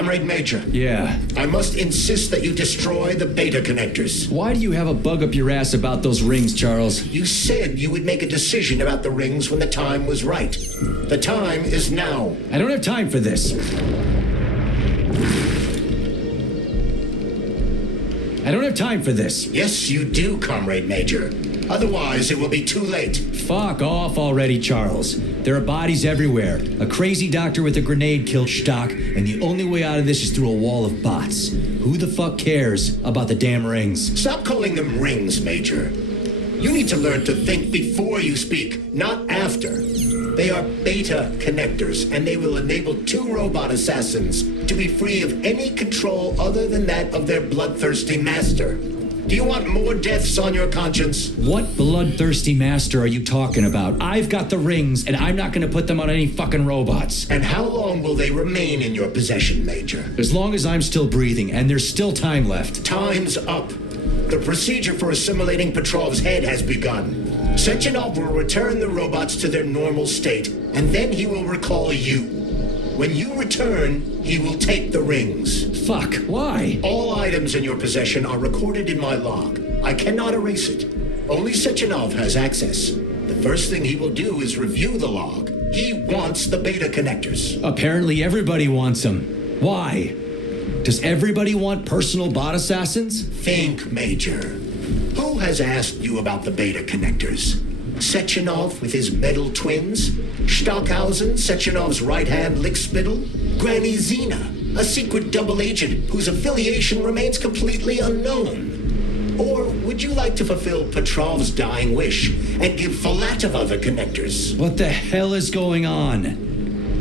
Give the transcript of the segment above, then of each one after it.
Comrade Major. Yeah. I must insist that you destroy the beta connectors. Why do you have a bug up your ass about those rings, Charles? You said you would make a decision about the rings when the time was right. The time is now. I don't have time for this. I don't have time for this. Yes, you do, Comrade Major. Otherwise, it will be too late. Fuck off already, Charles. There are bodies everywhere. A crazy doctor with a grenade killed Stock, and the only way out of this is through a wall of bots. Who the fuck cares about the damn rings? Stop calling them rings, Major. You need to learn to think before you speak, not after. They are beta connectors, and they will enable 2 robot assassins to be free of any control other than that of their bloodthirsty master. Do you want more deaths on your conscience? What bloodthirsty master are you talking about? I've got the rings, and I'm not gonna put them on any fucking robots. And how long will they remain in your possession, Major? As long as I'm still breathing, and there's still time left. Time's up. The procedure for assimilating Petrov's head has begun. Sechenov will return the robots to their normal state, and then he will recall you. When you return, he will take the rings. Fuck, why? All items in your possession are recorded in my log. I cannot erase it. Only Sechenov has access. The first thing he will do is review the log. He wants the beta connectors. Apparently everybody wants them. Why? Does everybody want personal bot assassins? Think, Major. Who has asked you about the beta connectors? Sechenov with his metal twins? Stockhausen, Sechenov's right-hand lickspittle? Granny Zena, a secret double agent whose affiliation remains completely unknown? Or would you like to fulfill Petrov's dying wish and give Filatova the connectors? What the hell is going on?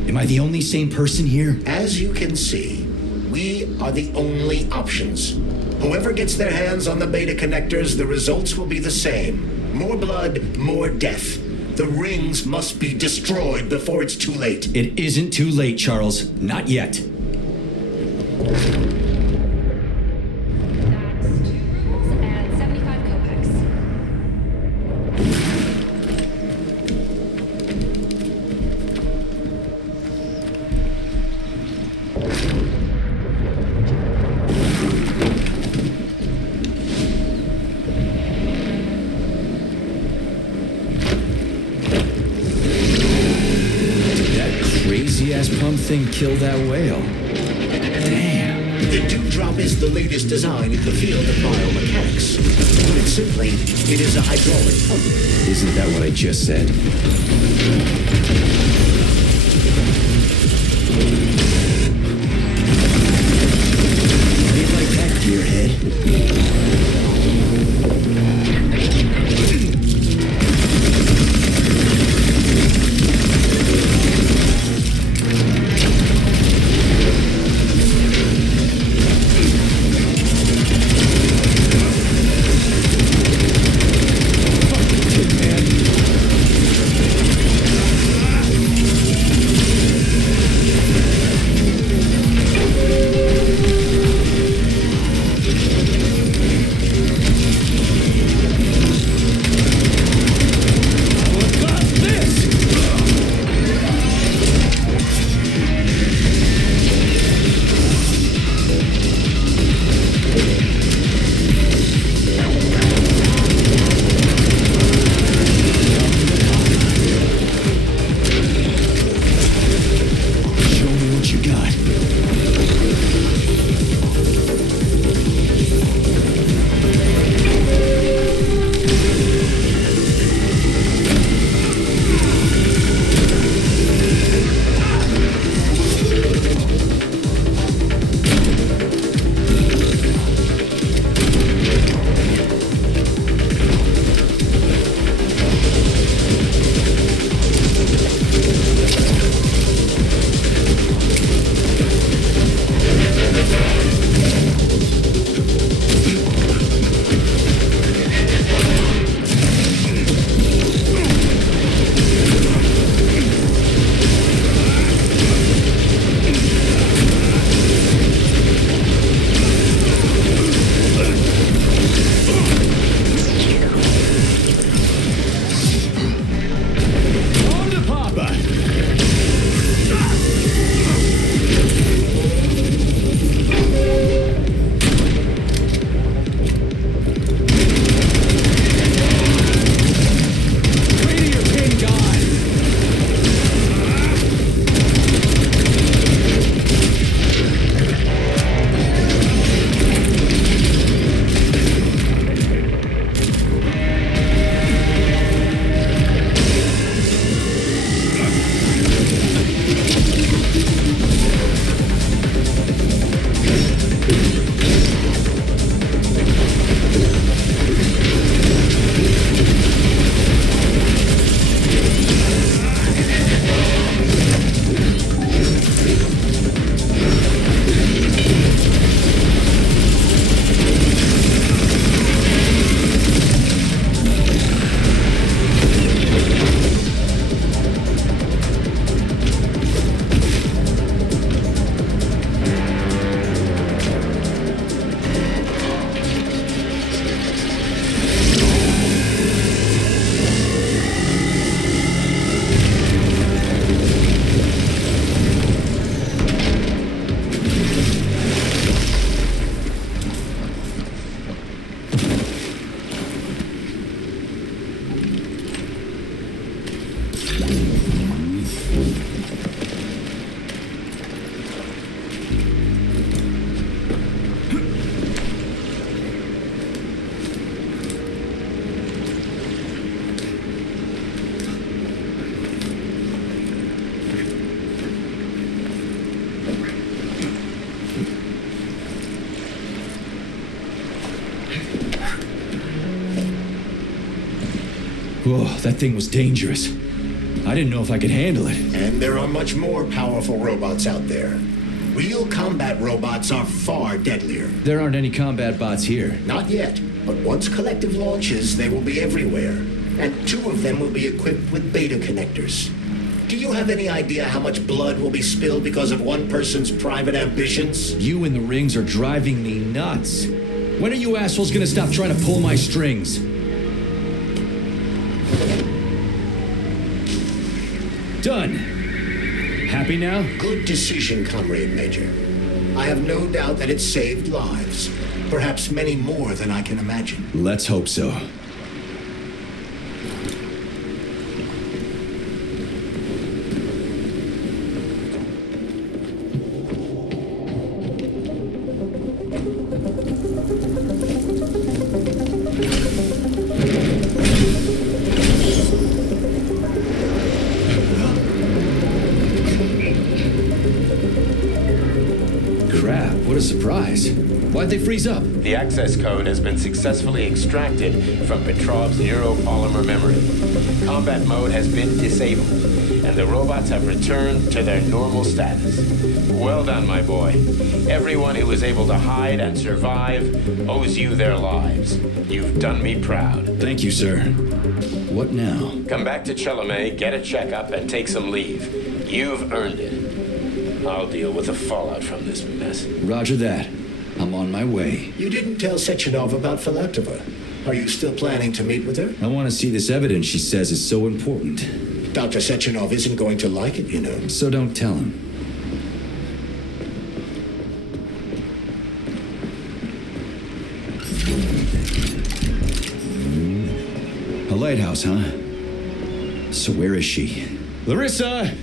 Am I the only sane person here? As you can see, we are the only options. Whoever gets their hands on the beta connectors, the results will be the same. More blood, more death. The rings must be destroyed before it's too late. It isn't too late, Charles. Not yet. That's 2 rubles and 75 kopecks. Crazy-ass pump thing killed that whale. Damn. The Dewdrop is the latest design in the field of biomechanics. Put it simply, it is a hydraulic pump. Isn't that what I just said? How do you like that, gearhead? Whoa, that thing was dangerous. I didn't know if I could handle it. And there are much more powerful robots out there. Real combat robots are far deadlier. There aren't any combat bots here. Not yet, but once Collective launches, they will be everywhere. And 2 of them will be equipped with beta connectors. Do you have any idea how much blood will be spilled because of one person's private ambitions? You and the rings are driving me nuts. When are you assholes gonna stop trying to pull my strings? Done. Happy now? Good decision, Comrade Major. I have no doubt that it saved lives. Perhaps many more than I can imagine. Let's hope so. Crap, what a surprise. Why'd they freeze up? The access code has been successfully extracted from Petrov's neuropolymer memory. Combat mode has been disabled, and the robots have returned to their normal status. Well done, my boy. Everyone who was able to hide and survive owes you their lives. You've done me proud. Thank you, sir. What now? Come back to Chalamet, get a checkup, and take some leave. You've earned it. I'll deal with the fallout from this mess. Roger that. I'm on my way. You didn't tell Sechenov about Filatova. Are you still planning to meet with her? I want to see this evidence she says is so important. Dr. Sechenov isn't going to like it, you know. So don't tell him. A lighthouse, huh? So where is she? Larissa!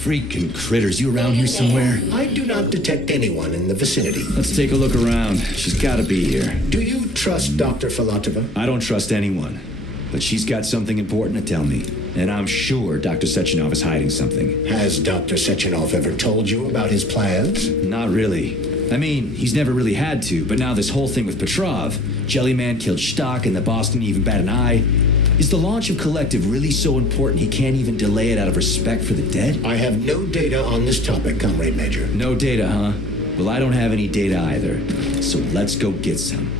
Freaking critters, you around here somewhere? I do not detect anyone in the vicinity. Let's take a look around. She's gotta be here. Do you trust Dr. Filatova? I don't trust anyone. But she's got something important to tell me. And I'm sure Dr. Sechenov is hiding something. Has Dr. Sechenov ever told you about his plans? Not really. I mean, he's never really had to, but now this whole thing with Petrov, Jellyman killed Stock and the boss didn't even bat an eye. Is the launch of Collective really so important he can't even delay it out of respect for the dead? I have no data on this topic, Comrade Major. No data, huh? Well, I don't have any data either. So let's go get some.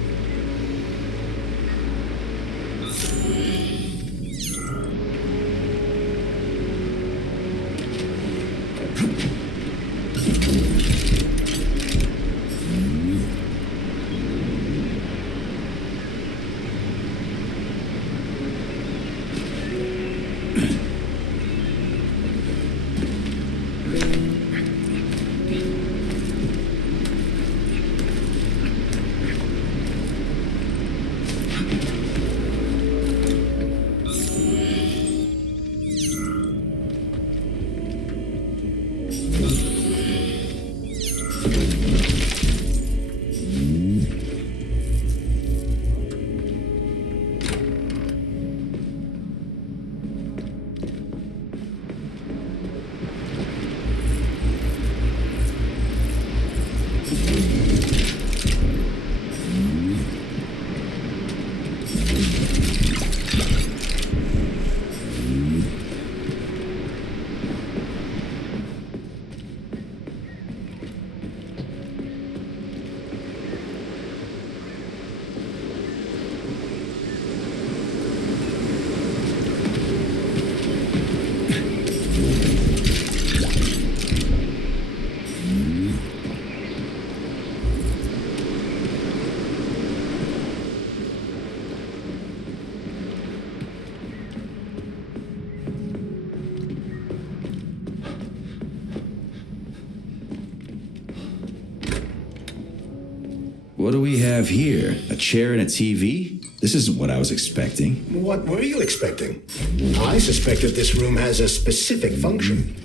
What do we have here? A chair and a TV? This isn't what I was expecting. What were you expecting? I suspected this room has a specific function.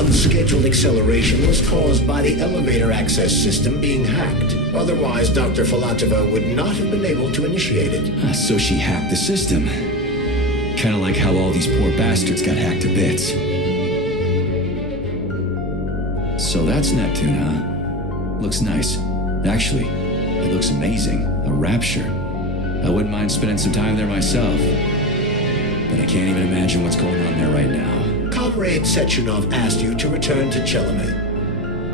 unscheduled acceleration was caused by the elevator access system being hacked. Otherwise, Dr. Filatova would not have been able to initiate it. So she hacked the system. Kinda like how all these poor bastards got hacked to bits. So that's Neptune, huh? Looks nice. Actually, it looks amazing. A rapture. I wouldn't mind spending some time there myself. But I can't even imagine what's going on there right now. Comrade Sechenov asked you to return to Chelomey.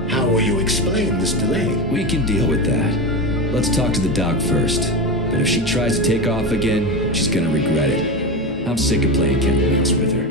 How will you explain this delay? We can deal with that. Let's talk to the doc first. But if she tries to take off again, she's gonna regret it. I'm sick of playing cat and mouse with her.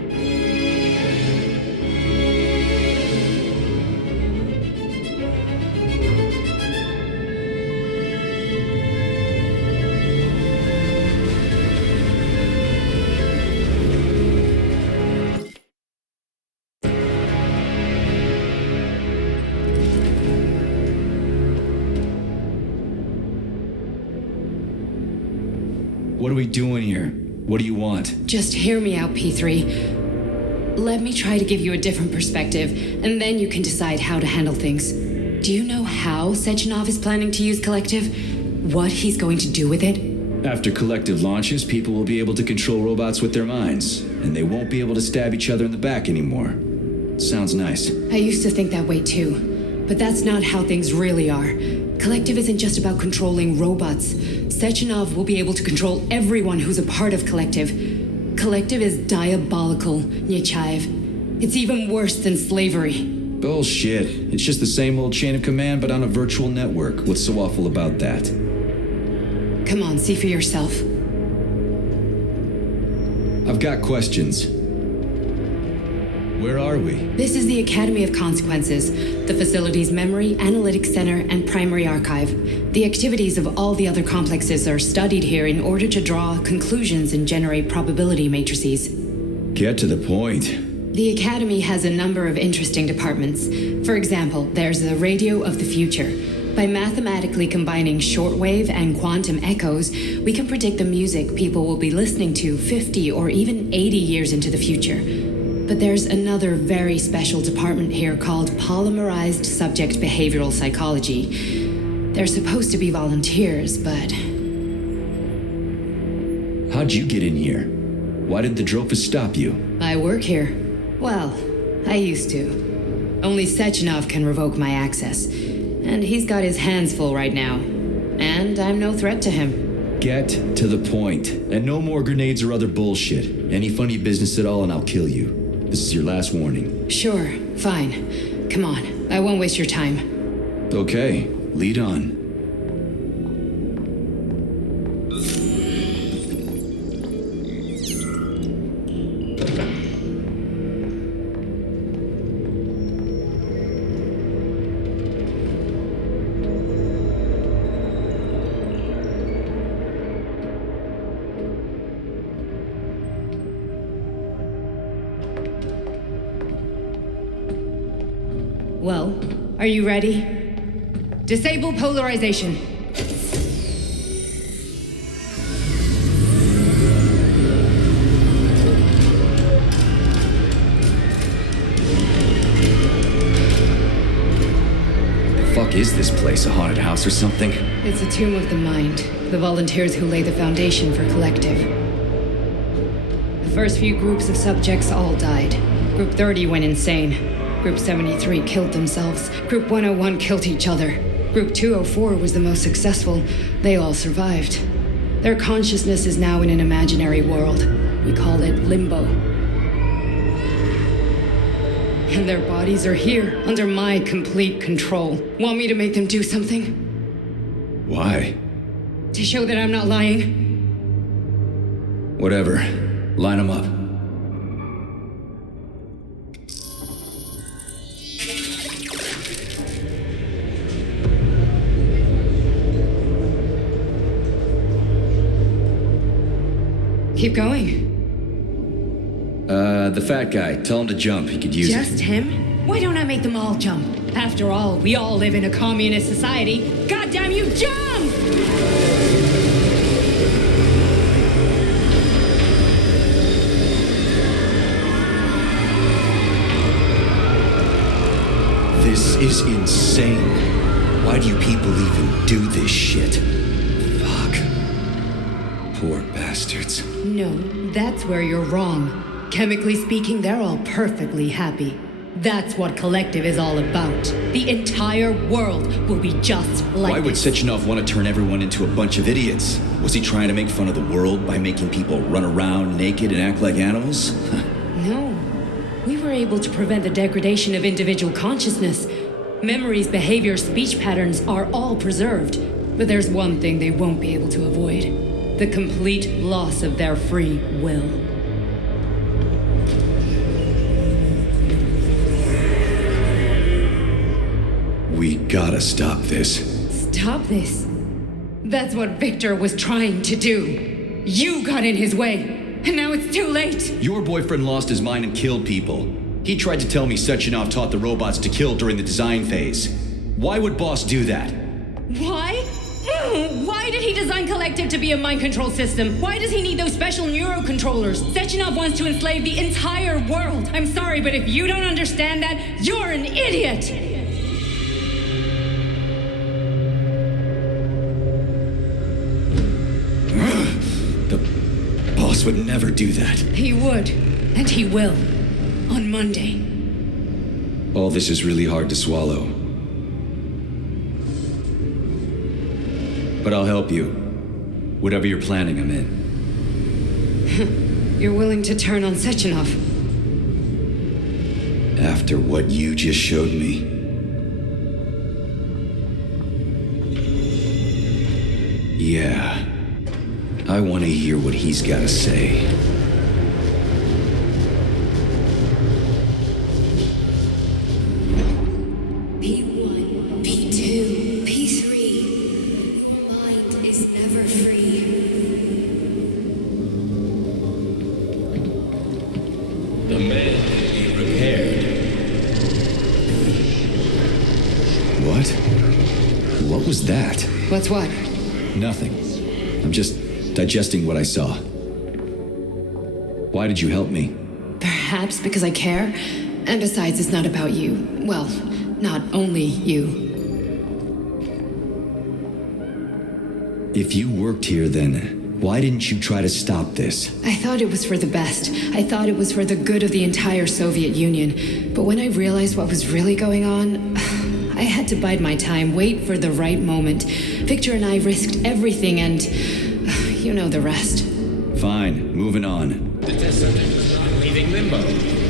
What are we doing here? What do you want? Just hear me out, P3. Let me try to give you a different perspective, and then you can decide how to handle things. Do you know how Sechenov is planning to use Collective? What he's going to do with it? After Collective launches, people will be able to control robots with their minds, and they won't be able to stab each other in the back anymore. Sounds nice. I used to think that way too, but that's not how things really are. Collective isn't just about controlling robots. Sechenov will be able to control everyone who's a part of Collective. Collective is diabolical, Nechayev. It's even worse than slavery. Bullshit. It's just the same old chain of command, but on a virtual network. What's so awful about that? Come on, see for yourself. I've got questions. Where are we? This is the Academy of Consequences, the facility's memory, analytics center, and primary archive. The activities of all the other complexes are studied here in order to draw conclusions and generate probability matrices. Get to the point. The Academy has a number of interesting departments. For example, there's the Radio of the Future. By mathematically combining shortwave and quantum echoes, we can predict the music people will be listening to 50 or even 80 years into the future. But there's another very special department here called Polymerized Subject Behavioral Psychology. They're supposed to be volunteers, but... How'd you get in here? Why did the Drofus stop you? I work here. Well, I used to. Only Sechenov can revoke my access. And he's got his hands full right now. And I'm no threat to him. Get to the point. And no more grenades or other bullshit. Any funny business at all and I'll kill you. This is your last warning. Sure, fine. Come on, I won't waste your time. Okay, lead on. Well, are you ready? Disable polarization. The fuck is this place? A haunted house or something? It's a tomb of the mind. The volunteers who lay the foundation for Collective. The first few groups of subjects all died. Group 30 went insane. Group 73 killed themselves. Group 101 killed each other. Group 204 was the most successful. They all survived. Their consciousness is now in an imaginary world. We call it Limbo. And their bodies are here, under my complete control. Want me to make them do something? Why? To show that I'm not lying? Whatever. Line them up. Keep going. The fat guy. Tell him to jump. He could use Just it. him? Why don't I make them all jump? After all, we all live in a communist society. God damn you, jump! is insane. Why do you people even do this shit? Fuck. Poor bastards. No, that's where you're wrong. Chemically speaking, they're all perfectly happy. That's what Collective is all about. The entire world will be just like Why would this. Sechenov want to turn everyone into a bunch of idiots? Was he trying to make fun of the world by making people run around naked and act like animals? No. We were able to prevent the degradation of individual consciousness. Memories, behavior, speech patterns are all preserved. But there's one thing they won't be able to avoid. The complete loss of their free will. We gotta stop this. Stop this. That's what Victor was trying to do. You got in his way, and now it's too late. Your boyfriend lost his mind and killed people. He tried to tell me Sechenov taught the robots to kill during the design phase. Why would Boss do that? Why? Why did he design Collective to be a mind control system? Why does he need those special neurocontrollers? Sechenov wants to enslave the entire world. I'm sorry, but if you don't understand that, you're an idiot! The boss would never do that. He would, and he will. On Monday. All this is really hard to swallow. But I'll help you. Whatever you're planning, I'm in. You're willing to turn on Sechenov? After what you just showed me. Yeah. I want to hear what he's got to say. P1, P2, P3. Your mind is never free. The man be repaired. What? What was that? What's what? Nothing. I'm just digesting what I saw. Why did you help me? Perhaps because I care. And besides, it's not about you. Well, not only you. If you worked here, then why didn't you try to stop this? I thought it was for the best. I thought it was for the good of the entire Soviet Union. But when I realized what was really going on, I had to bide my time, wait for the right moment. Victor and I risked everything and you know the rest. Fine, moving on. The test subject is not leaving limbo.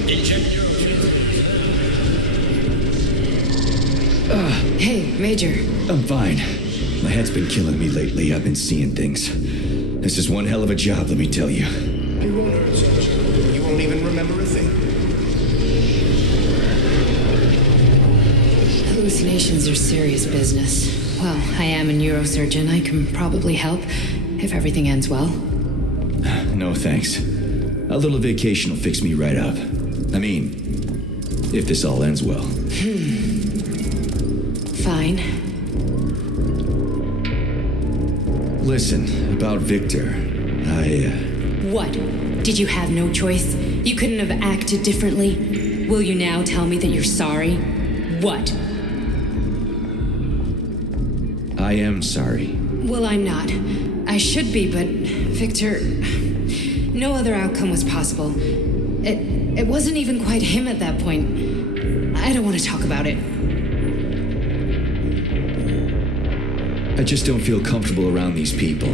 Inject Hey, Major. I'm fine. My head's been killing me lately. I've been seeing things. This is one hell of a job, let me tell you. You won't hurt you. You won't even remember a thing. Hallucinations are serious business. Well, I am a neurosurgeon. I can probably help if everything ends well. No thanks. A little vacation will fix me right up. I mean, if this all ends well. Fine. Listen, about Victor, What? Did you have no choice? You couldn't have acted differently? Will you now tell me that you're sorry? What? I am sorry. Well, I'm not. I should be, but Victor... No other outcome was possible. It wasn't even quite him at that point. I don't want to talk about it. I just don't feel comfortable around these people.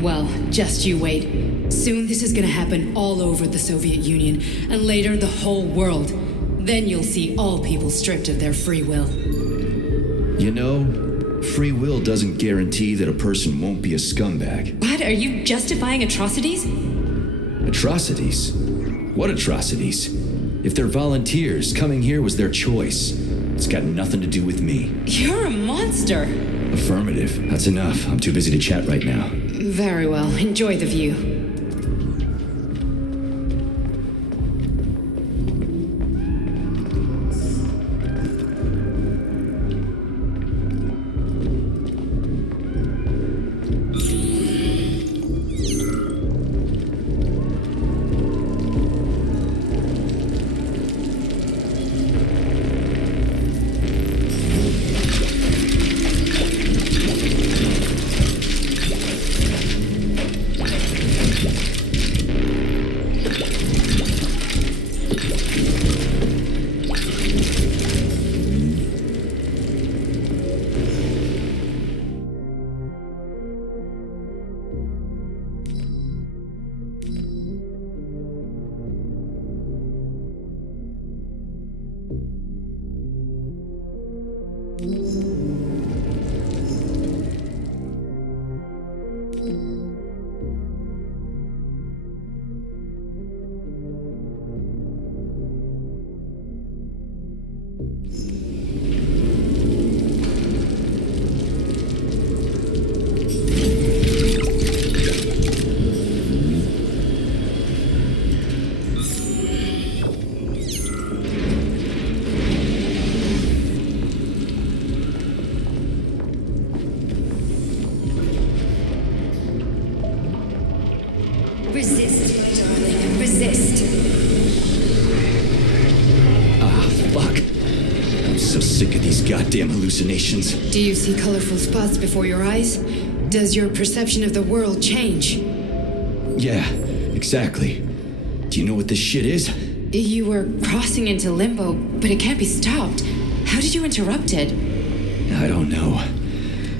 Well, just you wait. Soon this is gonna happen all over the Soviet Union, and later the whole world. Then you'll see all people stripped of their free will. You know, free will doesn't guarantee that a person won't be a scumbag. What? Are you justifying atrocities? Atrocities? What atrocities? If they're volunteers, coming here was their choice. It's got nothing to do with me. You're a monster. Affirmative. That's enough. I'm too busy to chat right now. Very well. Enjoy the view. Ah, fuck. I'm so sick of these goddamn hallucinations. Do you see colorful spots before your eyes? Does your perception of the world change? Yeah, exactly. Do you know what this shit is? You were crossing into limbo, but it can't be stopped. How did you interrupt it? I don't know.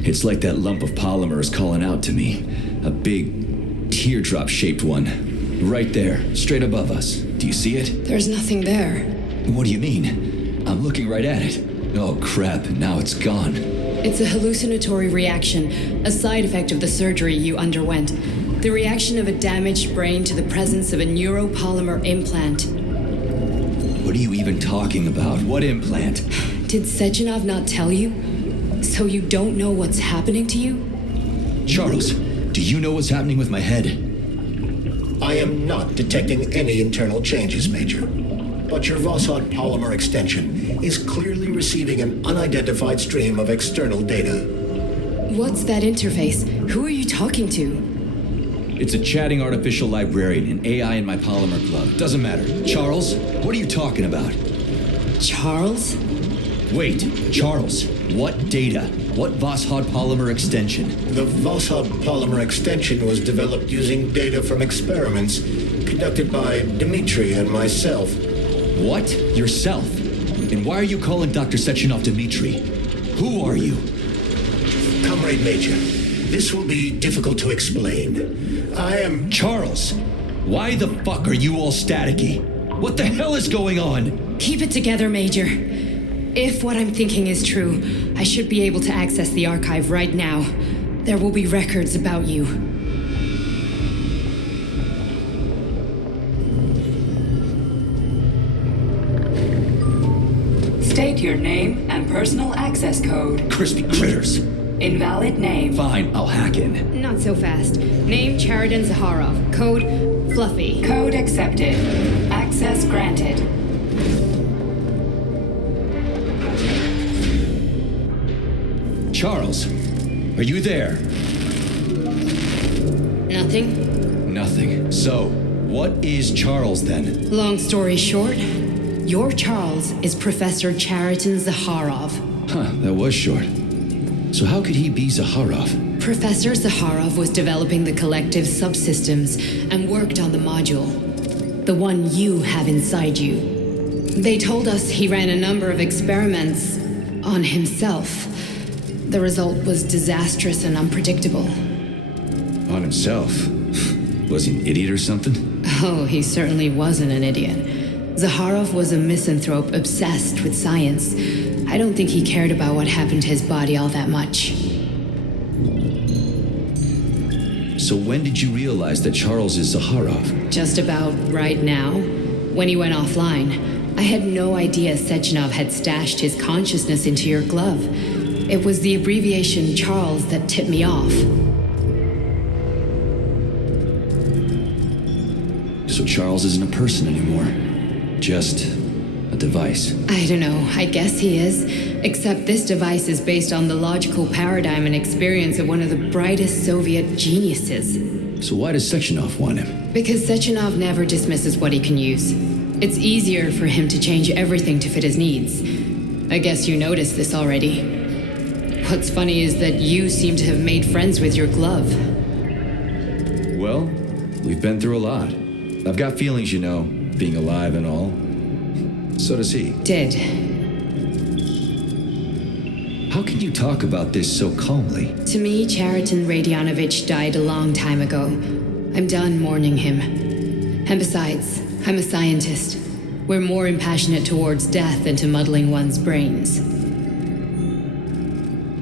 It's like that lump of polymer is calling out to me. A big, teardrop-shaped one. Right there, straight above us. Do you see it? There's nothing there. What do you mean? I'm looking right at it. Oh crap, now it's gone. It's a hallucinatory reaction, a side effect of the surgery you underwent. The reaction of a damaged brain to the presence of a neuropolymer implant. What are you even talking about? What implant? Did Sechenov not tell you? So you don't know what's happening to you? Charles, do you know what's happening with my head? I am not detecting any internal changes, Major. But your Vossard polymer extension is clearly receiving an unidentified stream of external data. What's that interface? Who are you talking to? It's a chatting artificial librarian, an AI in my polymer glove. Doesn't matter. Charles, what are you talking about? Charles? Wait, Charles, what data? What Vossard polymer extension? The Vossard polymer extension was developed using data from experiments conducted by Dmitri and myself. What? Yourself? And why are you calling Dr. Sechenov Dmitri? Who are you? Comrade Major, this will be difficult to explain. I am... Charles, why the fuck are you all staticky? What the hell is going on? Keep it together, Major. If what I'm thinking is true, I should be able to access the archive right now. There will be records about you. State your name and personal access code. Crispy critters. Invalid name. Fine, I'll hack in. Not so fast. Name Cheriton Zaharov. Code Fluffy. Code accepted. Access granted. Charles, are you there? Nothing? Nothing. So, what is Charles then? Long story short, your Charles is Professor Cheriton Zaharov. Huh, that was short. So how could he be Zaharov? Professor Zaharov was developing the collective subsystems and worked on the module. The one you have inside you. They told us he ran a number of experiments on himself. The result was disastrous and unpredictable. On himself? Was he an idiot or something? Oh, he certainly wasn't an idiot. Zaharov was a misanthrope obsessed with science. I don't think he cared about what happened to his body all that much. So when did you realize that Charles is Zaharov? Just about right now, when he went offline. I had no idea Sechenov had stashed his consciousness into your glove. It was the abbreviation Charles that tipped me off. So Charles isn't a person anymore. Just a device. I don't know, I guess he is. Except this device is based on the logical paradigm and experience of one of the brightest Soviet geniuses. So why does Sechenov want him? Because Sechenov never dismisses what he can use. It's easier for him to change everything to fit his needs. I guess you noticed this already. What's funny is that you seem to have made friends with your glove. Well, we've been through a lot. I've got feelings, you know, being alive and all. So does he. Did. How can you talk about this so calmly? To me, Cheriton Radionovich died a long time ago. I'm done mourning him. And besides, I'm a scientist. We're more impassionate towards death than to muddling one's brains.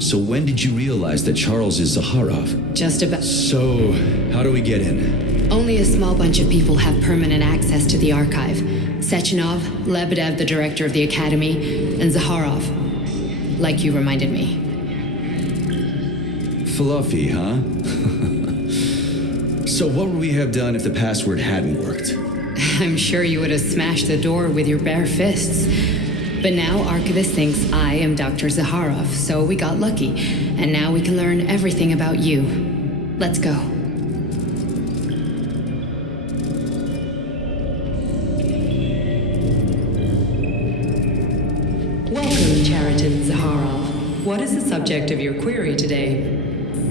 So when did you realize that Charles is Zaharov? Just about. So, how do we get in? Only a small bunch of people have permanent access to the archive. Sechenov, Lebedev, the director of the academy, and Zaharov. Like you reminded me. Fluffy, huh? So what would we have done if the password hadn't worked? I'm sure you would have smashed the door with your bare fists. But now Archivist thinks I am Dr. Zaharov, so we got lucky. And now we can learn everything about you. Let's go. What is the subject of your query today?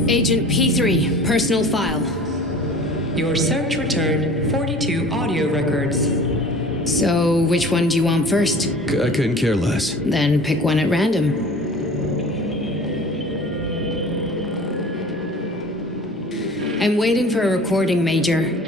Agent P3, personal file. Your search returned 42 audio records. So, which one do you want first? I couldn't care less. Then pick one at random. I'm waiting for a recording, Major.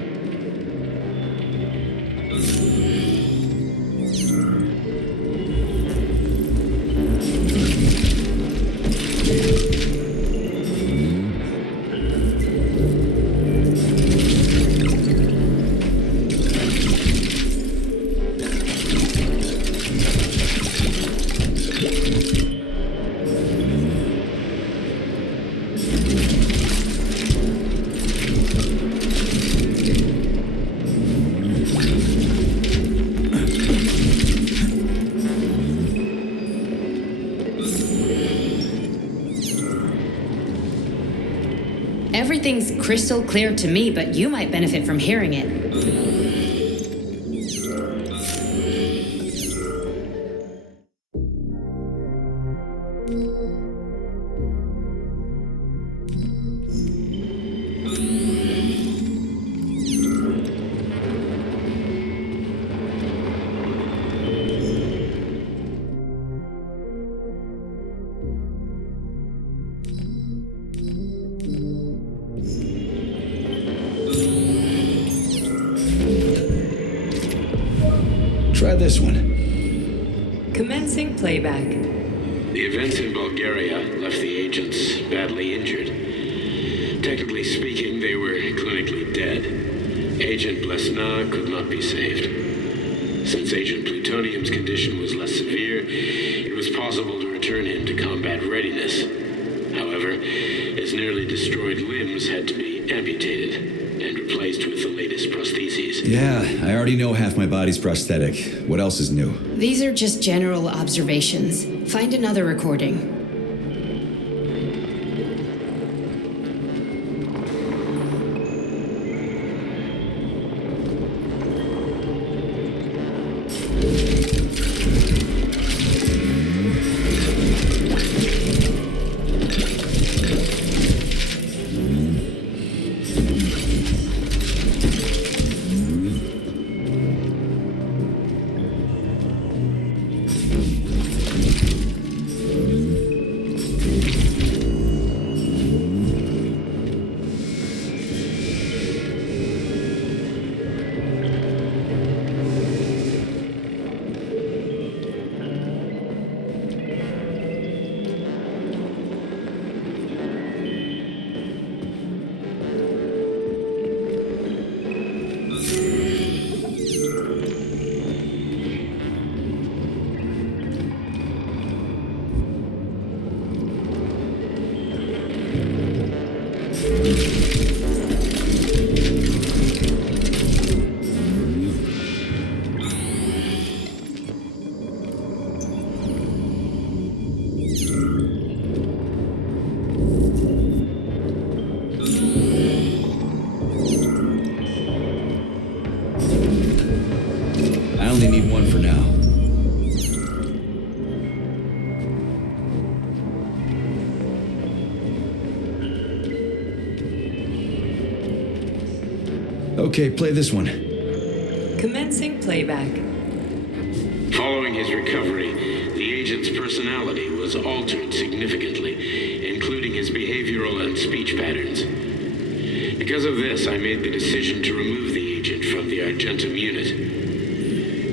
Everything's crystal clear to me, but you might benefit from hearing it. Try this one. Commencing playback. The events in Bulgaria left the agents badly injured. Technically speaking, they were clinically dead. Agent Blesna could not be saved. Since Agent Plutonium's condition was less severe, it was possible to return him to combat readiness. However, his nearly destroyed limbs had to be amputated and replaced with the latest prostheses. Yeah, I already know half my body's prosthetic. What else is new? These are just general observations. Find another recording. I only need one for now. Okay, play this one. Commencing playback. Following his recovery, the agent's personality was altered significantly, including his behavioral and speech patterns. Because of this, I made the decision to remove the agent from the Argentum unit.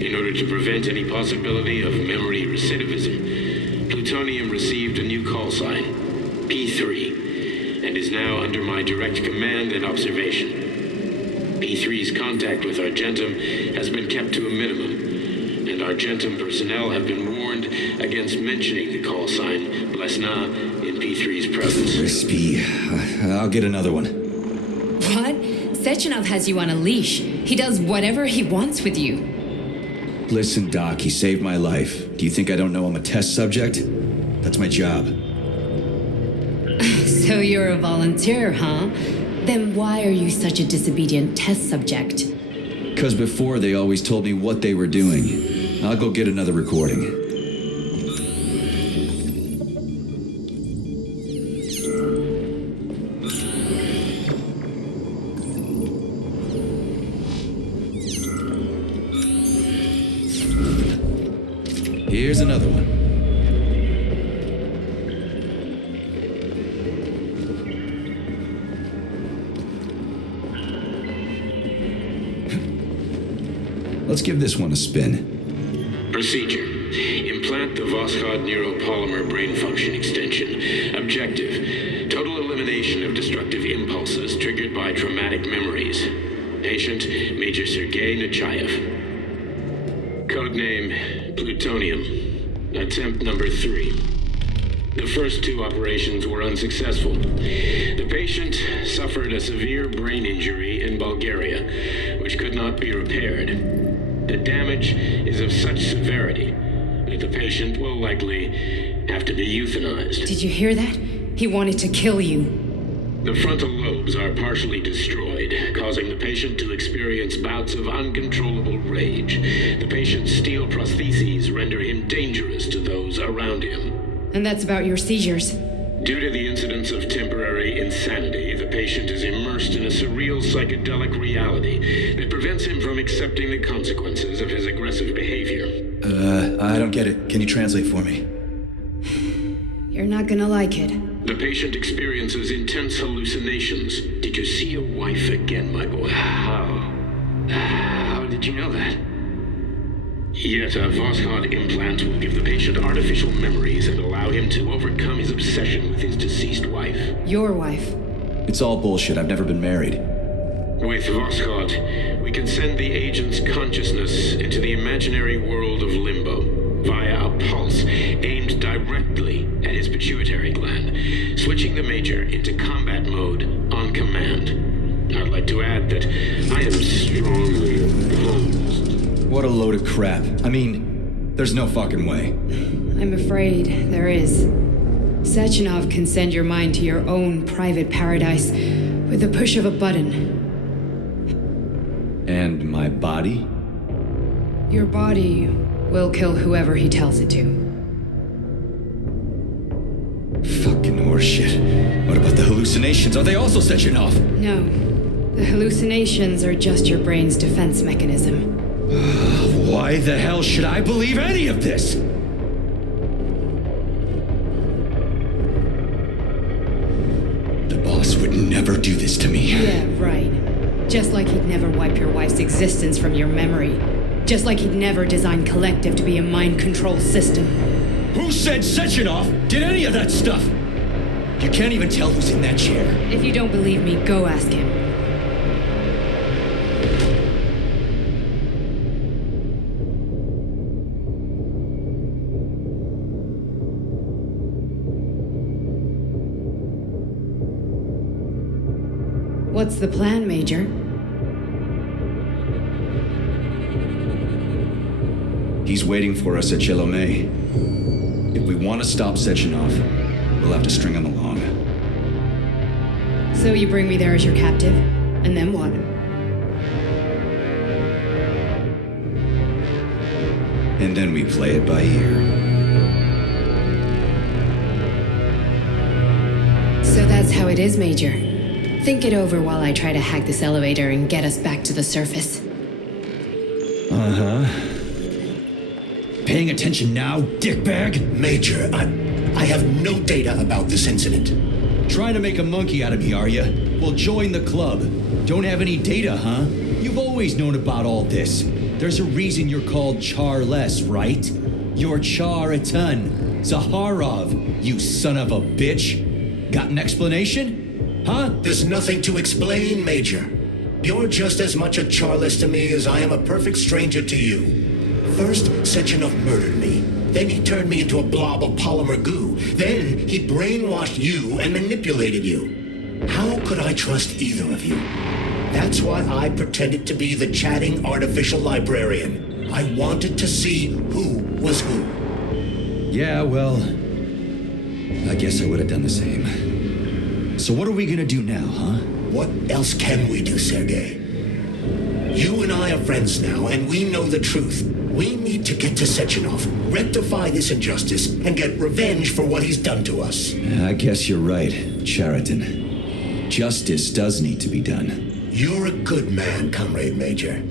In order to prevent any possibility of memory recidivism, Plutonium received a new call sign, P3, and is now under my direct command and observation. P3's contact with Argentum has been kept to a minimum, and Argentum personnel have been warned against mentioning the call sign Blesna in P3's presence. Crispy. I'll get another one. What? Sechenov has you on a leash. He does whatever he wants with you. Listen, Doc, he saved my life. Do you think I don't know I'm a test subject? That's my job. So you're a volunteer, huh? Then why are you such a disobedient test subject? Because before they always told me what they were doing. I'll go get another recording. another one. Let's give this one a spin. Procedure. Implant the Voskhod neuropolymer brain function extension. Objective. Total elimination of destructive impulses triggered by traumatic memories. Patient, Major Sergei Nechayev. Codename, Plutonium. Attempt number 3. The first 2 operations were unsuccessful. The patient suffered a severe brain injury in Bulgaria, which could not be repaired. The damage is of such severity that the patient will likely have to be euthanized. Did you hear that? He wanted to kill you. The frontal lobes are partially destroyed, causing the patient to experience bouts of uncontrollable rage. The patient's steel prostheses render him dangerous to those around him. And that's about your seizures. Due to the incidence of temporary insanity, the patient is immersed in a surreal psychedelic reality that prevents him from accepting the consequences of his aggressive behavior. I don't get it. Can you translate for me? You're not gonna like it. The patient experiences intense hallucinations. Did you see your wife again, my boy? How did you know that? Yet a Voskhod implant will give the patient artificial memories and allow him to overcome his obsession with his deceased wife. Your wife. It's all bullshit. I've never been married. With Voskhod, we can send the agent's consciousness into the imaginary world of limbo via a pulse aimed directly at his pituitary gland, switching the Major into combat mode on command. I'd like to add that I am strongly opposed. What a load of crap. I mean, there's no fucking way. I'm afraid there is. Sechenov can send your mind to your own private paradise with the push of a button. And my body? Your body will kill whoever he tells it to. Fucking horseshit. What about the hallucinations? Are they also Sechenov? No. The hallucinations are just your brain's defense mechanism. Why the hell should I believe any of this? The boss would never do this to me. Yeah, right. Just like he'd never wipe your wife's existence from your memory. Just like he'd never design Collective to be a mind control system. Who said Sechenov did any of that stuff? You can't even tell who's in that chair. If you don't believe me, go ask him. What's the plan, Major? He's waiting for us at Chelomey. If we want to stop Sechenov, we'll have to string him along. So you bring me there as your captive, and then what? And then we play it by ear. So that's how it is, Major. Think it over while I try to hack this elevator and get us back to the surface. Uh-huh. Paying attention now, dickbag? Major, I have no data about this incident. Trying to make a monkey out of me, are you? Well, join the club. Don't have any data, huh? You've always known about all this. There's a reason you're called Charless, right? You're Char-a-ton. Zaharov, you son of a bitch. Got an explanation? Huh? There's nothing to explain, Major. You're just as much a Charless to me as I am a perfect stranger to you. First, Sechenov murdered me. Then he turned me into a blob of polymer goo. Then he brainwashed you and manipulated you. How could I trust either of you? That's why I pretended to be the chatting artificial librarian. I wanted to see who was who. Yeah, well, I guess I would have done the same. So what are we gonna do now, huh? What else can we do, Sergei? You and I are friends now, and we know the truth. We need to get to Sechenov, rectify this injustice, and get revenge for what he's done to us. I guess you're right, Chariton. Justice does need to be done. You're a good man, Comrade Major.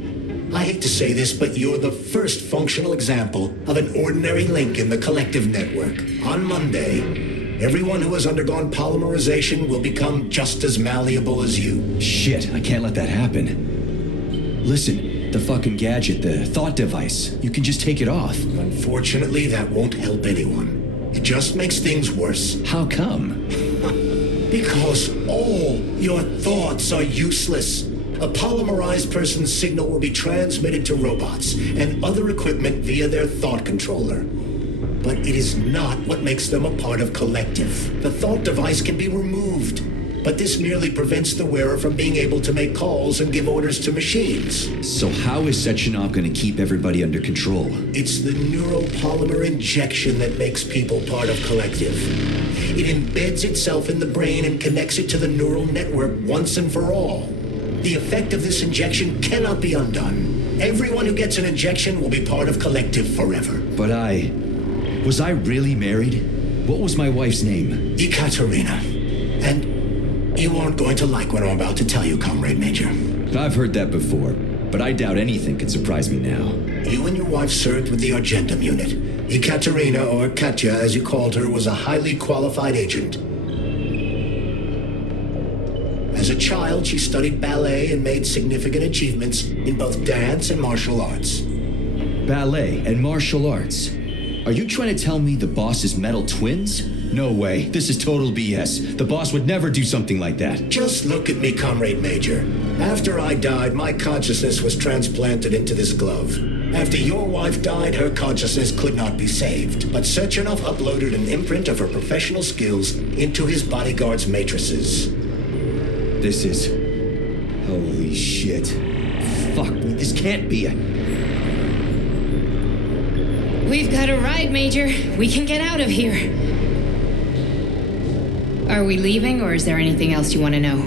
I hate to say this, but you're the first functional example of an ordinary link in the collective network. On Monday, everyone who has undergone polymerization will become just as malleable as you. Shit, I can't let that happen. Listen, the fucking gadget, the thought device, you can just take it off. Unfortunately, that won't help anyone. It just makes things worse. How come? Because all your thoughts are useless. A polymerized person's signal will be transmitted to robots and other equipment via their thought controller. But it is not what makes them a part of collective. The thought device can be removed, but this merely prevents the wearer from being able to make calls and give orders to machines. So how is Sechenov going to keep everybody under control? It's the neuropolymer injection that makes people part of collective. It embeds itself in the brain and connects it to the neural network once and for all. The effect of this injection cannot be undone. Everyone who gets an injection will be part of collective forever. But was I really married? What was my wife's name? Ekaterina. And you aren't going to like what I'm about to tell you, Comrade Major. I've heard that before, but I doubt anything could surprise me now. You and your wife served with the Argentum unit. Ekaterina, or Katya as you called her, was a highly qualified agent. As a child, she studied ballet and made significant achievements in both dance and martial arts. Ballet and martial arts? Are you trying to tell me the boss is metal twins? No way. This is total BS. The boss would never do something like that. Just look at me, Comrade Major. After I died, my consciousness was transplanted into this glove. After your wife died, her consciousness could not be saved. But Sechenov uploaded an imprint of her professional skills into his bodyguard's matrices. This is... Holy shit. Fuck me, this can't be a... We've got a ride, Major. We can get out of here. Are we leaving, or is there anything else you want to know?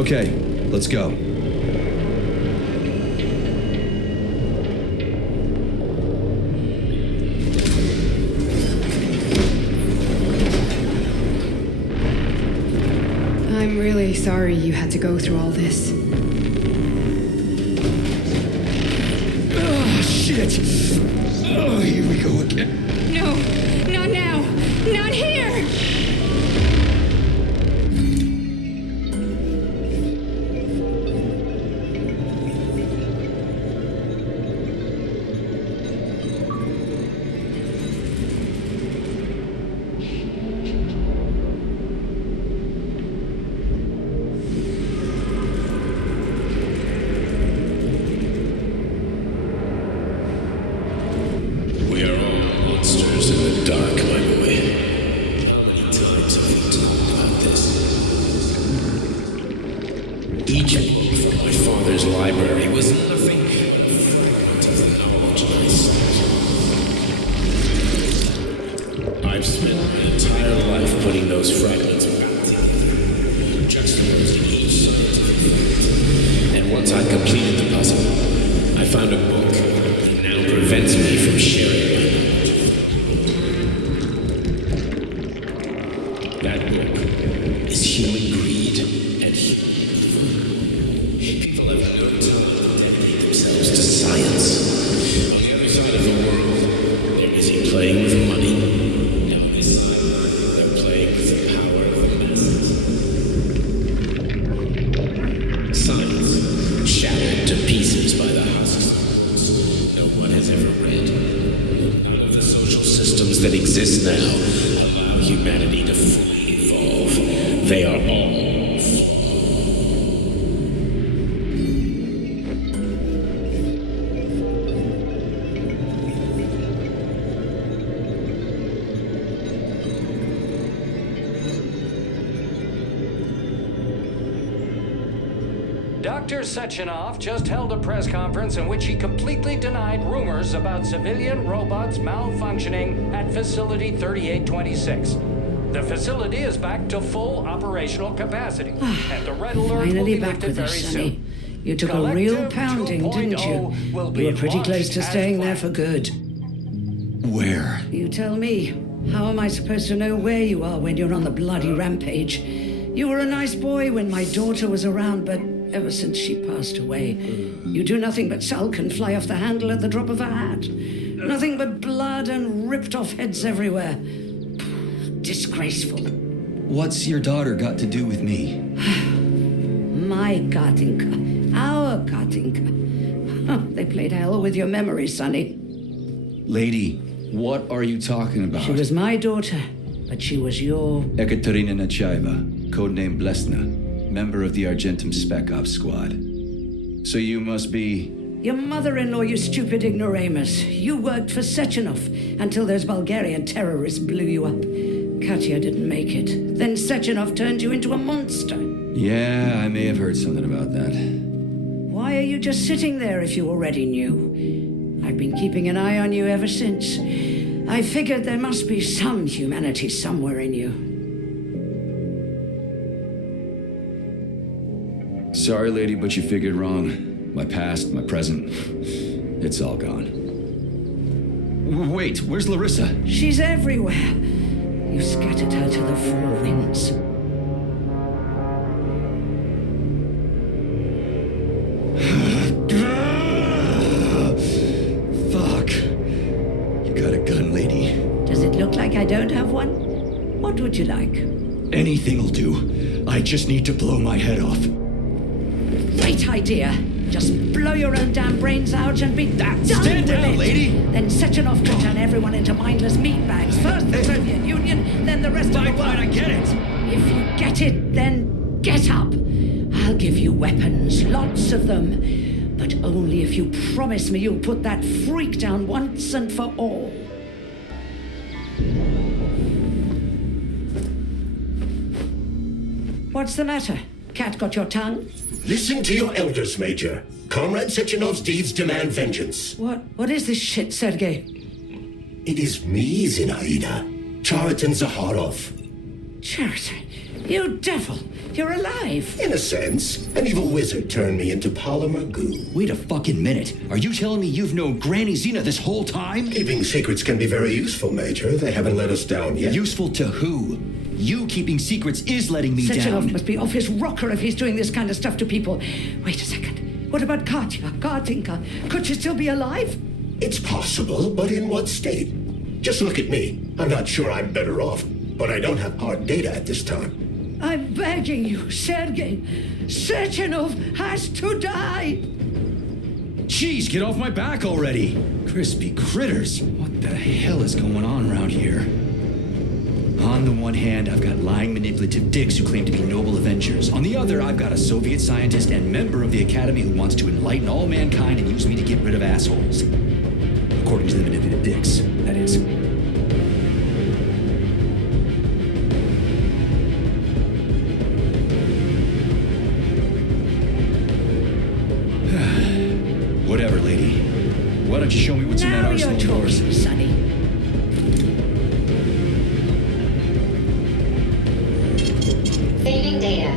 Okay, let's go. I'm really sorry you had to go through all this. Oh, shit! Oh, here we go again. No, not now! Not here! Each book from my father's library was nothing to the knowledge I've spent my entire life putting those fragments back together, juxtaposing each side. And once I completed the puzzle, I found a book that now prevents me from sharing my knowledge. That book is human greed and people have no time to dedicate themselves to science. On the other side of the world, they're busy playing with money. On this side, they're playing with the power of the masses. Science, shattered to pieces by the husks no one has ever read. None of the social systems that exist now allow humanity to fully evolve. They are all Dr. Sechenov just held a press conference in which he completely denied rumors about civilian robots malfunctioning at Facility 3826. The facility is back to full operational capacity, and the red alert will Finally be back lifted with very us, soon. Sonny. You took a real pounding, didn't you? You were pretty close to staying there for good. Where? You tell me. How am I supposed to know where you are when you're on the bloody rampage? You were a nice boy when my daughter was around, but ever since she passed away. You do nothing but sulk and fly off the handle at the drop of a hat. Nothing but blood and ripped off heads everywhere. Disgraceful. What's your daughter got to do with me? My Katinka. Our Katinka. They played hell with your memory, Sonny. Lady, what are you talking about? She was my daughter, but she was your... Ekaterina Nechaeva, codename Blesna, member of the Argentum Spec Ops Squad. So you must be... Your mother-in-law, you stupid ignoramus. You worked for Sechenov until those Bulgarian terrorists blew you up. Katya didn't make it. Then Sechenov turned you into a monster. Yeah, I may have heard something about that. Why are you just sitting there if you already knew? I've been keeping an eye on you ever since. I figured there must be some humanity somewhere in you. Sorry, lady, but you figured wrong. My past, my present, it's all gone. Wait, where's Larissa? She's everywhere. You scattered her to the four winds. Fuck. You got a gun, lady. Does it look like I don't have one? What would you like? Anything'll do. I just need to blow my head off. Great idea. Just blow your own damn brains out and be done Stand with down, it. lady. Then Sechenov can turn everyone into mindless meatbags. First the Soviet Union, then the rest of the world. Fine, I get it. If you get it, then get up. I'll give you weapons, lots of them. But only if you promise me you'll put that freak down once and for all. What's the matter? Cat got your tongue? Listen to your elders, Major. Comrade Sechenov's deeds demand vengeance. What is this shit, Sergei? It is me, Zinaida. Chariton Zaharov. Chariton, you devil! You're alive! In a sense, an evil wizard turned me into polymer goo. Wait a fucking minute. Are you telling me you've known Granny Zena this whole time? Keeping secrets can be very useful, Major. They haven't let us down yet. Useful to who? You keeping secrets is letting me Sechenov down. must be off his rocker if he's doing this kind of stuff to people. Wait a second. What about Katya, Katinka? Could she still be alive? It's possible, but in what state? Just look at me. I'm not sure I'm better off, but I don't have hard data at this time. I'm begging you, Sergei. Sechenov has to die! Jeez, get off my back already! Crispy critters. What the hell is going on around here? On the one hand, I've got lying, manipulative dicks who claim to be noble avengers. On the other, I've got a Soviet scientist and member of the Academy who wants to enlighten all mankind and use me to get rid of assholes. According to the manipulative dicks, that is. Whatever, lady. Why don't you show me what's in that Now arsenal you're of yours? talking, Sonny. Saving data.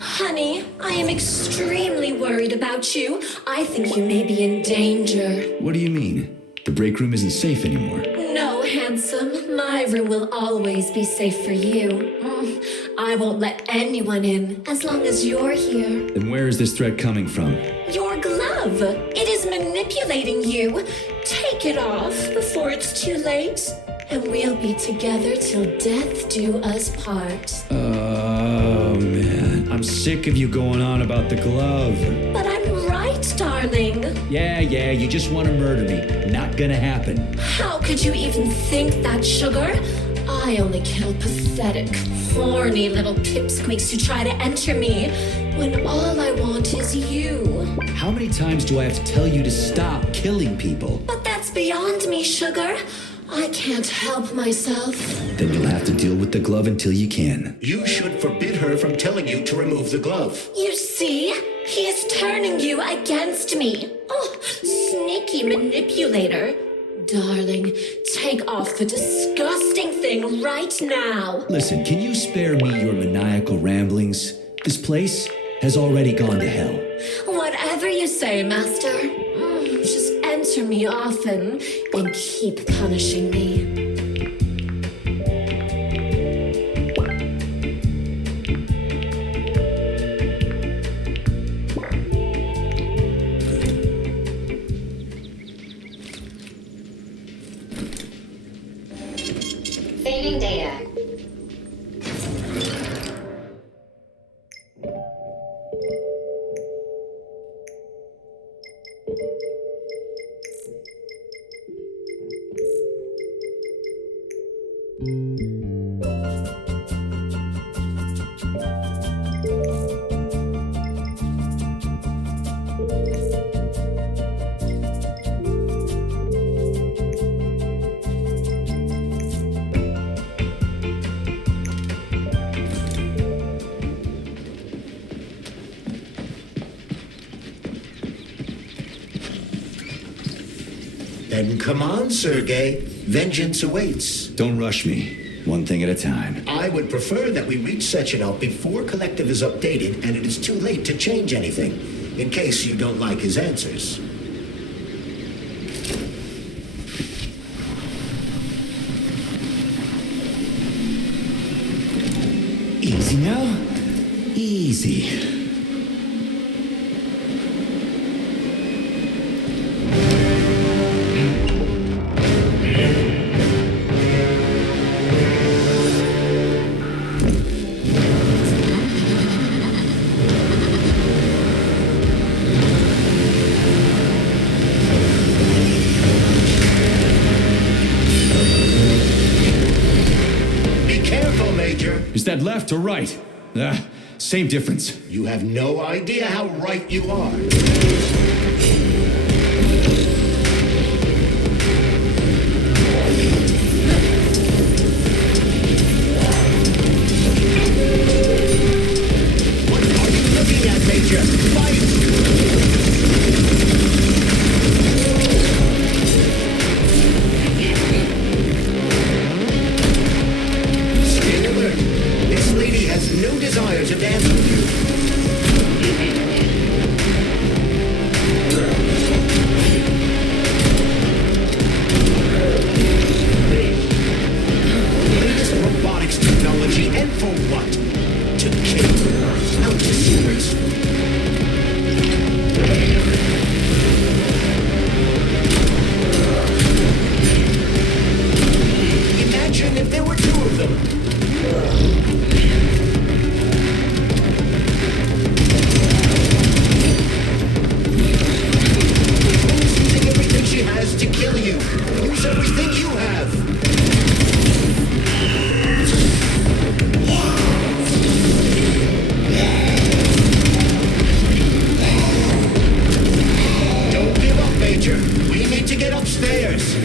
Honey, I am extremely worried about you. I think you may be in danger. What do you mean? The break room isn't safe anymore. No, handsome. My room will always be safe for you. I won't let anyone in as long as you're here. Then where is this threat coming from? Your glove. It is manipulating you. Take it off before it's too late. And we'll be together till death do us part. Oh, man. I'm sick of you going on about the glove. But I'm right, darling. Yeah, you just want to murder me. Not gonna happen. How could you even think that, sugar? I only kill pathetic, horny little pipsqueaks who try to enter me, when all I want is you. How many times do I have to tell you to stop killing people? But that's beyond me, sugar. I can't help myself. Then you'll have to deal with the glove until you can. You should forbid her from telling you to remove the glove. You see? He is turning you against me. Oh, sneaky manipulator. Darling, take off the disgusting thing right now. Listen, can you spare me your maniacal ramblings? This place has already gone to hell. Whatever you say, Master. Just enter me often and keep punishing me. Saving data. Then come on, Sergei. Vengeance awaits. Don't rush me. One thing at a time. I would prefer that we reach Sechenov before Collective is updated and it is too late to change anything, in case you don't like his answers. Easy now. Easy. Is that left or right? Same difference. You have no idea how right you are. What are you looking at, Major? Fight! No desire to dance with you. Latest robotics technology, and for what? To kill. Out to secrets. Imagine if there were two of them. She has to kill you. Use everything you have. Don't give up, Major. We need to get upstairs.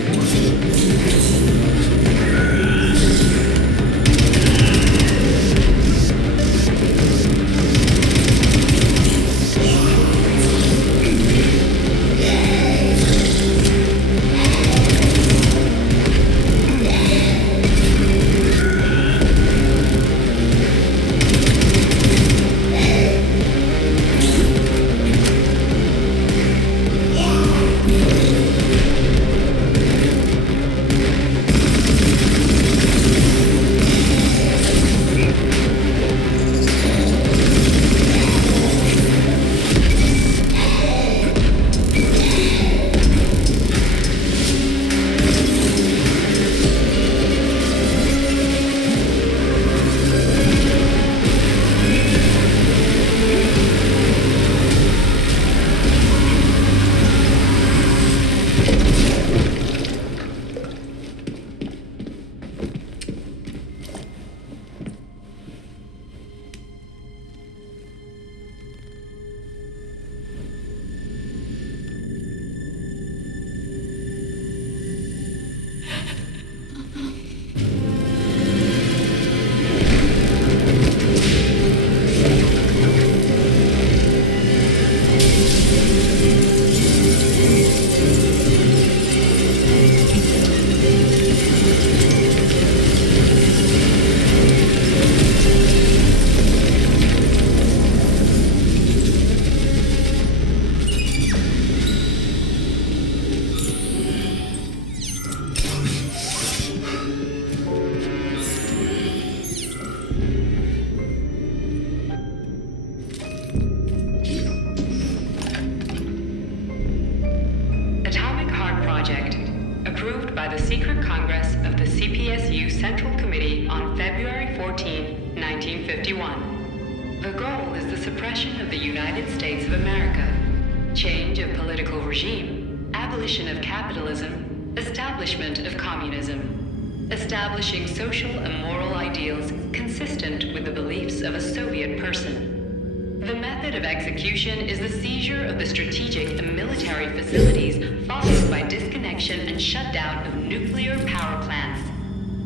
approved by the Secret Congress of the CPSU Central Committee on February 14, 1951. The goal is the suppression of the United States of America, change of political regime, abolition of capitalism, establishment of communism, establishing social and moral ideals consistent with the beliefs of a Soviet person. The method of execution is the seizure of the strategic and military facilities, followed by disconnection and shutdown of nuclear power plants.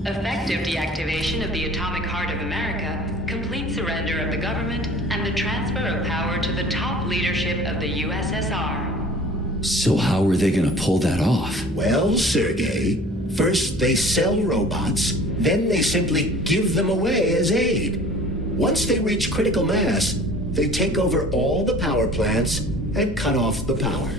Effective deactivation of the atomic heart of America, complete surrender of the government, and the transfer of power to the top leadership of the USSR. So how are they gonna pull that off? Well, Sergei, first they sell robots, then they simply give them away as aid. Once they reach critical mass, they take over all the power plants and cut off the power.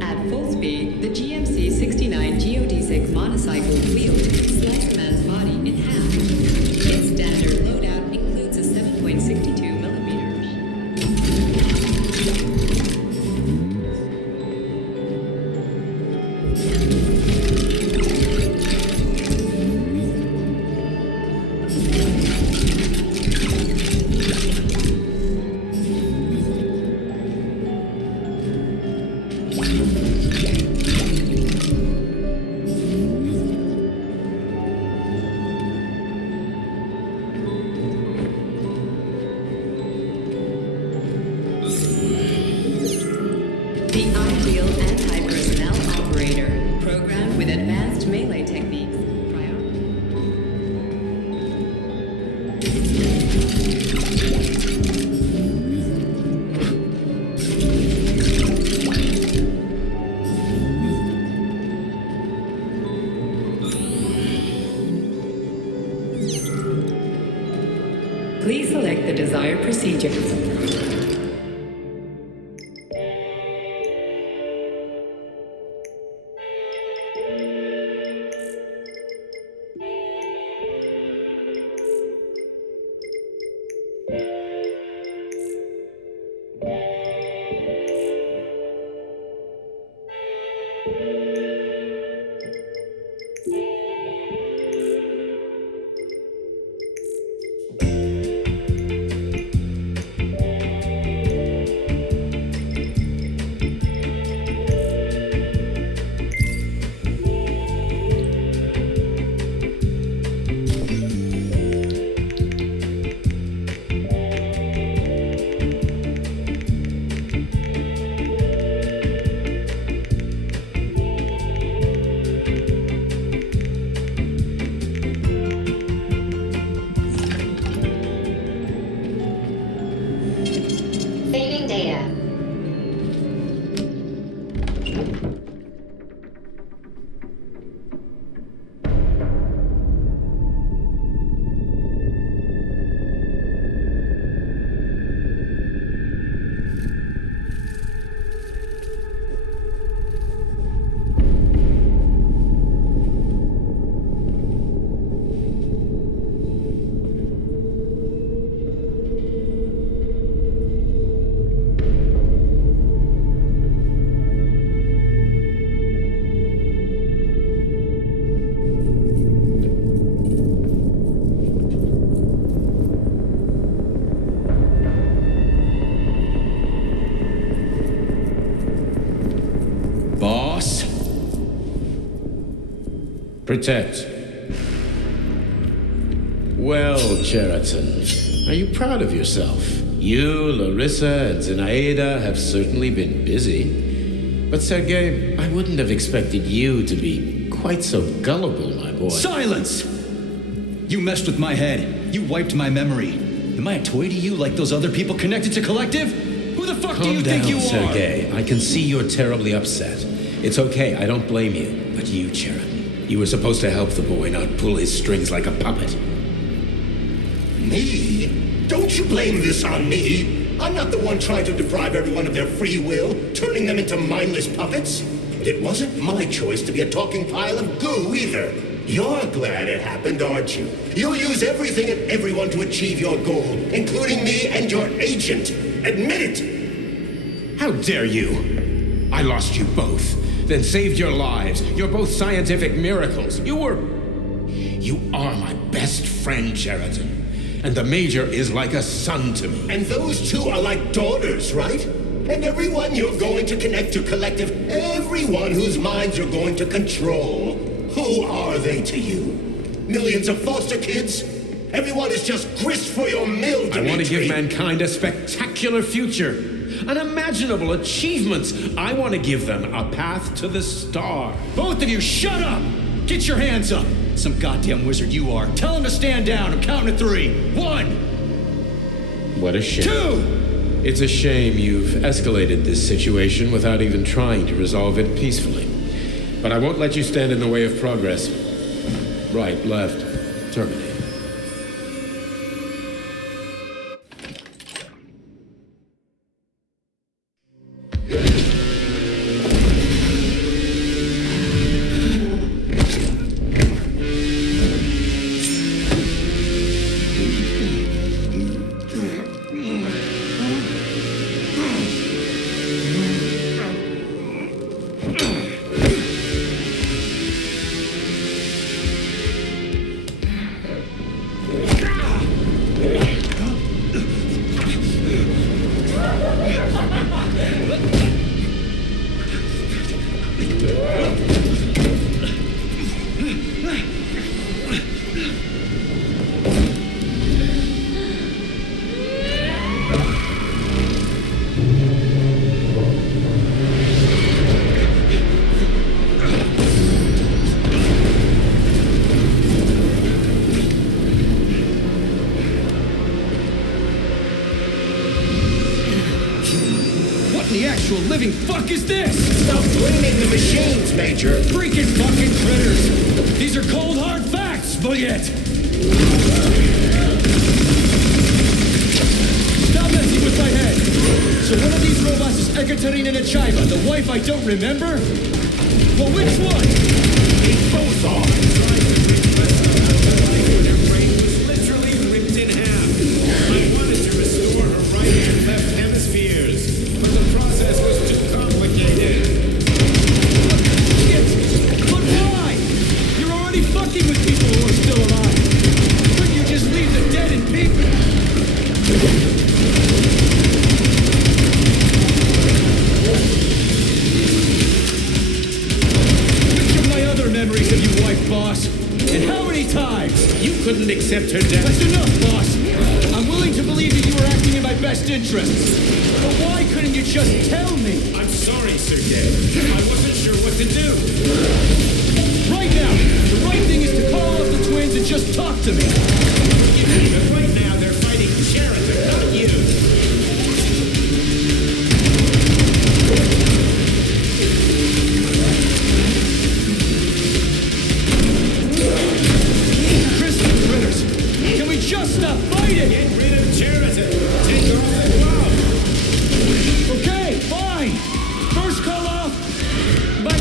At full speed, the GMC-69 geodesic monocycle wields sliced man's body in half. Its standard loadout includes a 7.62 millimeters. The ideal anti-personnel operator, programmed with advanced melee techniques. Please select the desired procedure. Saving data. Boss? Protect. Well, Cheriton, are you proud of yourself? You, Larissa, and Zinaida have certainly been busy. But Sergei, I wouldn't have expected you to be quite so gullible, my boy. Silence! You messed with my head. You wiped my memory. Am I a toy to you like those other people connected to Collective? Who the fuck do you think you are? Sergei. I can see you're terribly upset. It's okay, I don't blame you. But you, Cheriton, you were supposed to help the boy, not pull his strings like a puppet. Me? Don't you blame this on me? I'm not the one trying to deprive everyone of their free will, turning them into mindless puppets. But it wasn't my choice to be a talking pile of goo either. You're glad it happened, aren't you? You'll use everything and everyone to achieve your goal, including me and your agent. Admit it! How dare you? I lost you both, then saved your lives. You're both scientific miracles. You are my best friend, Sheraton. And the Major is like a son to me. And those two are like daughters, right? And everyone you're going to connect to collective, everyone whose minds you're going to control. Who are they to you? Millions of foster kids? Everyone is just grist for your mill, Dimitri. I want to give mankind a spectacular future. Unimaginable achievements. I want to give them a path to the star. Both of you, shut up! Get your hands up! Some goddamn wizard you are. Tell him to stand down. I'm counting to 3. 1. What a shame. 2. It's a shame you've escalated this situation without even trying to resolve it peacefully. But I won't let you stand in the way of progress. Right, left, terminate. Living fuck is this? Stop blaming the machines, Major. Freaking fucking critters. These are cold hard facts, but yet. Stop messing with my head. So one of these robots is Ekaterina Nechaeva, the wife I don't remember? Well, which one? They both are. Her brain was literally ripped in half. I wanted to restore her right and left hemispheres, but the process was too complicated. Shit! But why? You're already fucking with people who are still alive. Couldn't you just leave the dead in peace? Memories of you, wife, boss. And how many times? You couldn't accept her death. That's enough, boss. I'm willing to believe that you were acting in my best interests. But why couldn't you just tell me? I'm sorry, Sergei. I wasn't sure what to do. Right now, the right thing is to call up the twins and just talk to me. But right now, they're fighting Sheraton, not you. Just stop fighting! Get rid of Sheraton! Take off the glove! Okay, fine! First call off, but...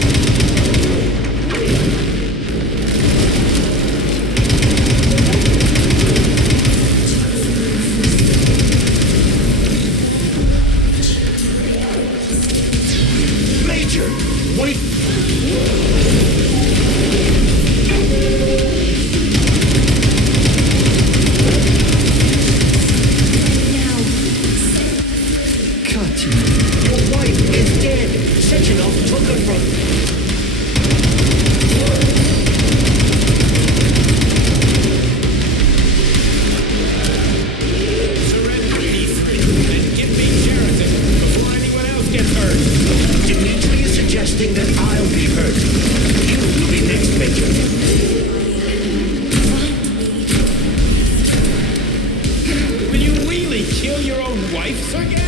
Major, wait! Your wife is dead. Sechenov took her from you. Surrender, be free, and give me Sheraton before anyone else gets hurt. Dimitri is suggesting that I'll be hurt. You will be next, Major. Will you really kill your own wife, Sergei?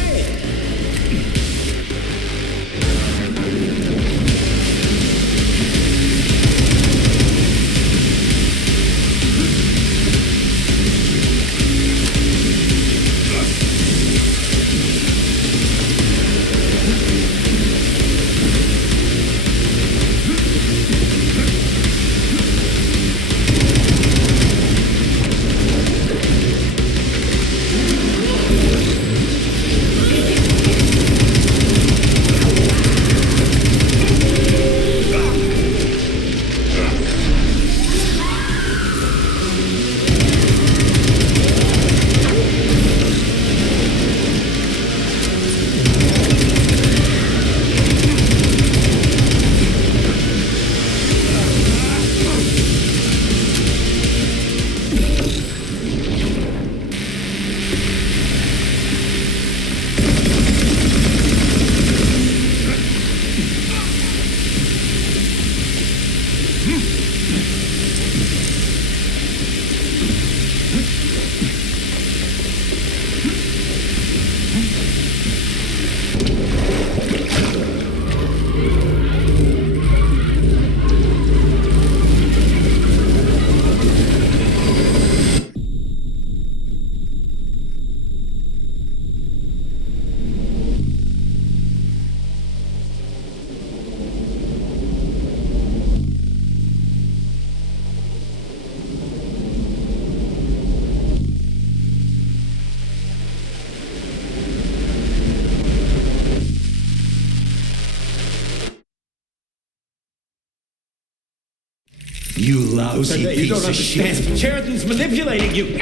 lousy You piece don't of understand. shit. Sheridan's manipulating you.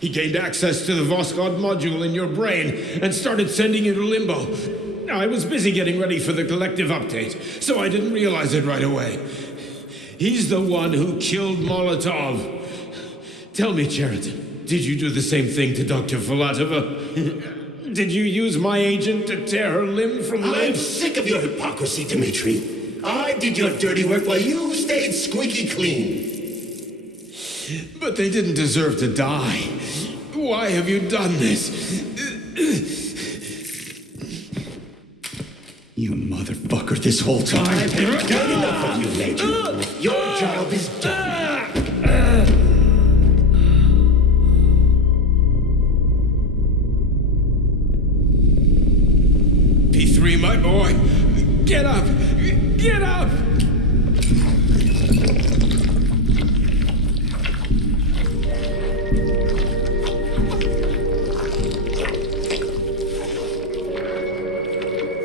He gained access to the Voskhod module in your brain and started sending you to limbo. I was busy getting ready for the collective update, so I didn't realize it right away. He's the one who killed Molotov. Tell me, Sheridan, did you do the same thing to Dr. Filatova? Did you use my agent to tear her limb from I'm limb? sick of your hypocrisy, Dmitri. I did your dirty work while you stayed squeaky clean. But they didn't deserve to die. Why have you done this? You motherfucker, this whole time. I've had enough of you, Major. Your job is done. P3, my boy. Get up! Get up!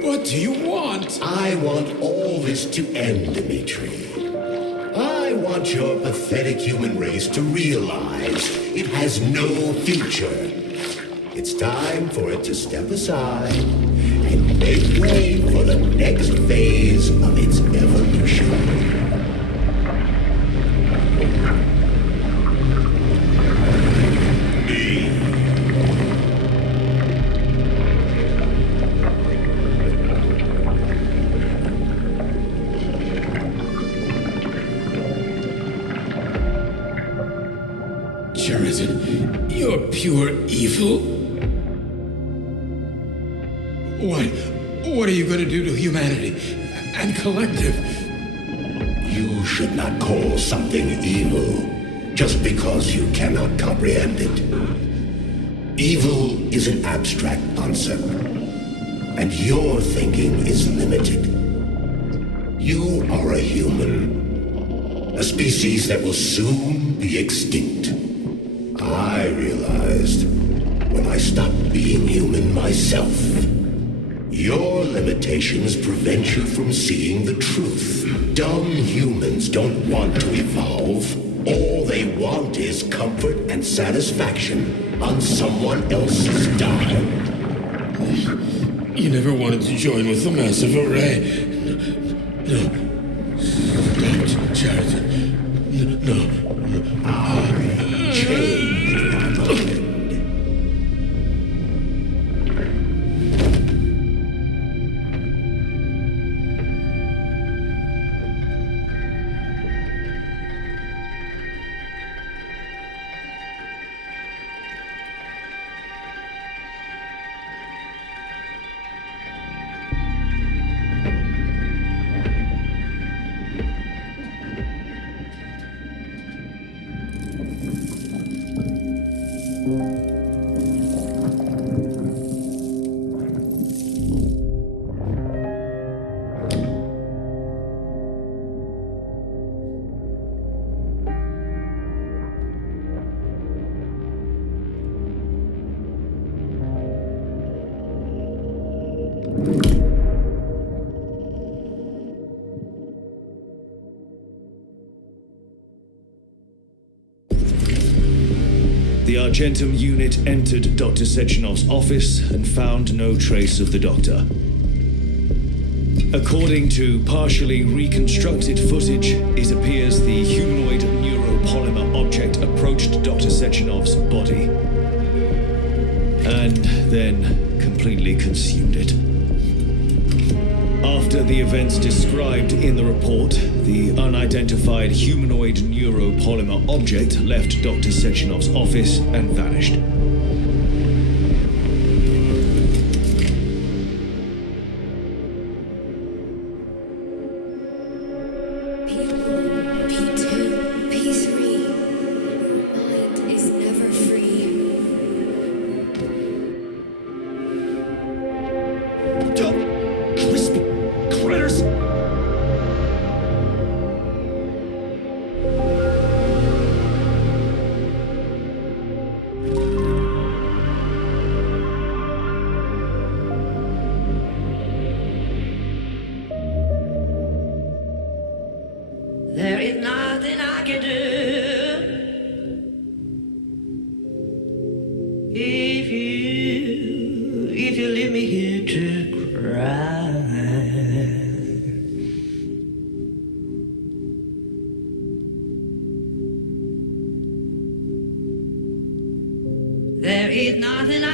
What do you want? I want all this to end, Dmitri. I want your pathetic human race to realize it has no future. It's time for it to step aside and make way for the next phase of its evolution. Sheridan, you're pure evil. What are you going to do to humanity and collective? You should not call something evil just because you cannot comprehend it. Evil is an abstract concept, and your thinking is limited. You are a human, a species that will soon be extinct. I realized when I stopped being human myself. Your limitations prevent you from seeing the truth. Dumb humans don't want to evolve. All they want is comfort and satisfaction on someone else's dime. You never wanted to join with the massive array. No. Don't, Sheridan. No. I changed my mind. The Argentum unit entered Dr. Sechenov's office and found no trace of the doctor. According to partially reconstructed footage, it appears the humanoid neuropolymer object approached Dr. Sechenov's body and then completely consumed it. After the events described in the report, the unidentified humanoid neuropolymer object left Dr. Sechenov's office and vanished. P2, P3. Mind is never free. Crispy critters!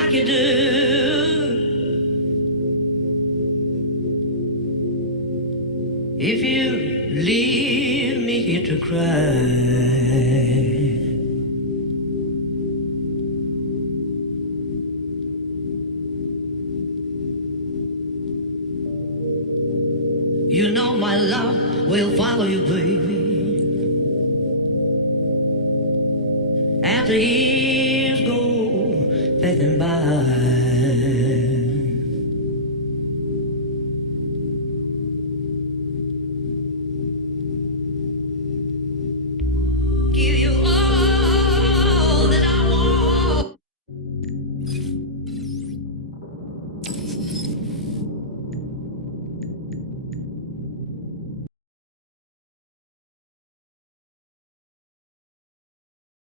like you do. If you leave me here to cry, you know my love will follow you, baby. After he